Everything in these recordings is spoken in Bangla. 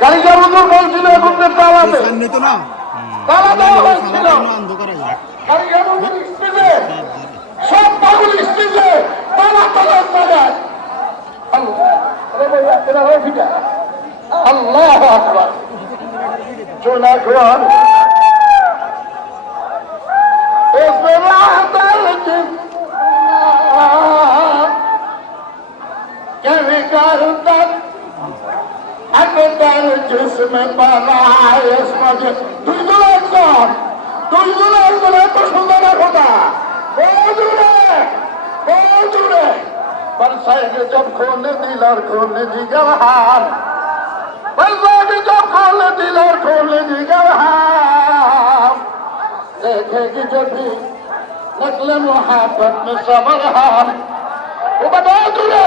কালিকা বন্ধুর বলছিল এখন তালাতে তালা দেওয়া হয়েছিল। কালিকা বন্ধুর স্টেজে। সব পাগল স্টেজে। তালা তালা তালা আল্লাহ। আপনার জিসমে পালায়ে দুইজন একজন দুইজন একজন এত সুন্দর কথা। জুড়ে বরসাইড যখন দিলার খোল জিগার হার। বরসাইড যখন দিলার খোল জিগার হার। দেখে কি যদি নকলে মোহাবত মে সবর হার। ও বড় জুড়ে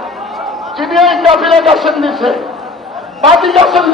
যিনি এই কাফিলা গাছের নিচে মাটি গাছের